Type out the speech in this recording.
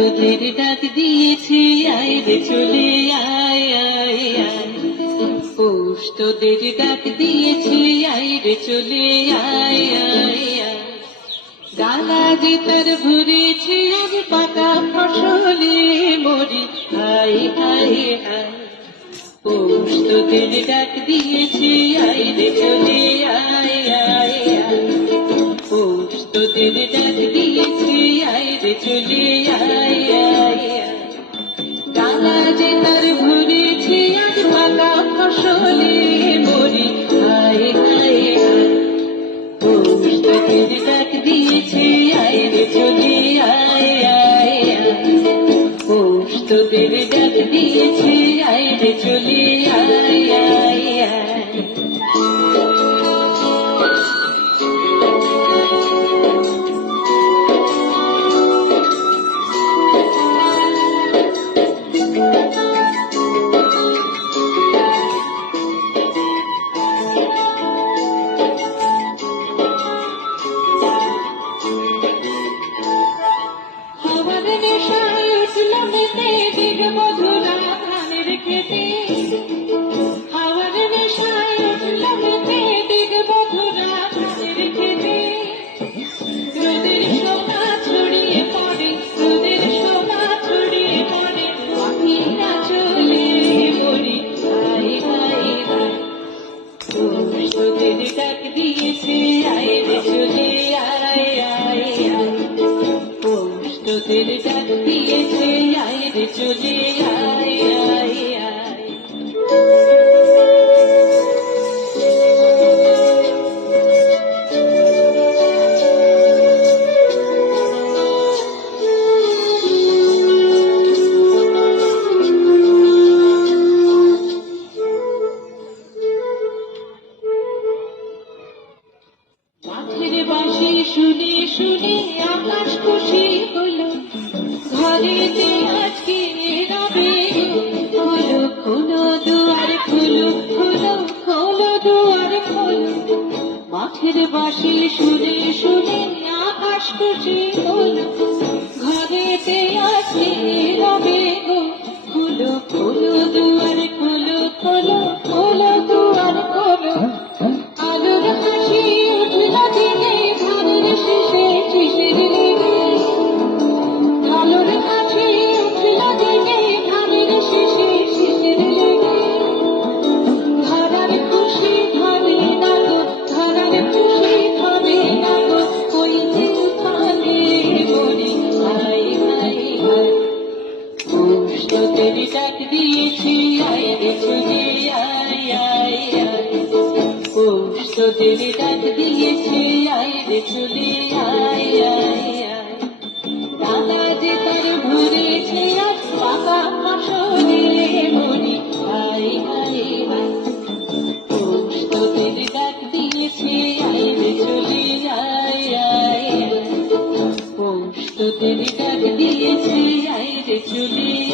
তোদের ডাক দিয়েছি আয় রে চলে আয় আয় আয় পৌষ তোদের ডাক দিয়েছি আয় রে চলে আয় আয় আয় ডালা যে তার ভরেছে আজ পাকা ফসলে মরি হায় হায় হায় পৌষ তোদের ডাক দিয়েছি আয় রে চলে আয় আয় আয় পৌষ তোদের ডাক দিয়েছি আয় রে চলে আয় আয় আয় ডালা যে তার ভরেছে আজ পাকা ফসলে মরি হায় হায় হায় পৌষ তোদের ডাক দিয়েছি আয় রে চলে আয় আয় আয় পৌষ তোদের ডাক দিয়েছি আয় রে চলে আয় আয় আয় ডাক দিয়েছি আয় রে চলে আয় আয় আয় পৌষ তোদের ডাক দিয়েছি আয় রে চলে আয় আয় আয় বাঁশি শুনে শুনে আকাশ খুশি হলো ঘরেতে আজকে রবে খোলো খোলো দুয়ার খোলো খোলো খোলো দুয়ার খোলো মাঠের বাঁশি শুনে শুনে আকাশ খুশি হলো ঘরেতে আজকে রবে গো খোলো খোলো দুয়ার খোলো খোলো খোলো দুয়ার খোলো আলোর হাসি উঠল দিনে ধানের শেষে শিশির নেমে আলোর হাসি উঠল দিনে ধানের শেষে শিশির নেমে ধরার খুশি ধরে না গো ধরার খুশি ধরে না গো ওই যে উঠানে মরি হায় হায় হায় পৌষ তোদের ডাক দিয়েছি আয় রে চলে আয় আয় আয় পৌষ তোদের ডাক দিয়েছি আয় রে চলে আয় আয় আয় ডালা যে তার ভরেছে আজ পাকা ফসলে মরি হায় হায় হায় পৌষ তোদের ডাক দিয়েছি আয় রে চলে আয় আয় আয় পৌষ তোদের ডাক দিয়েছি আয় রে চলে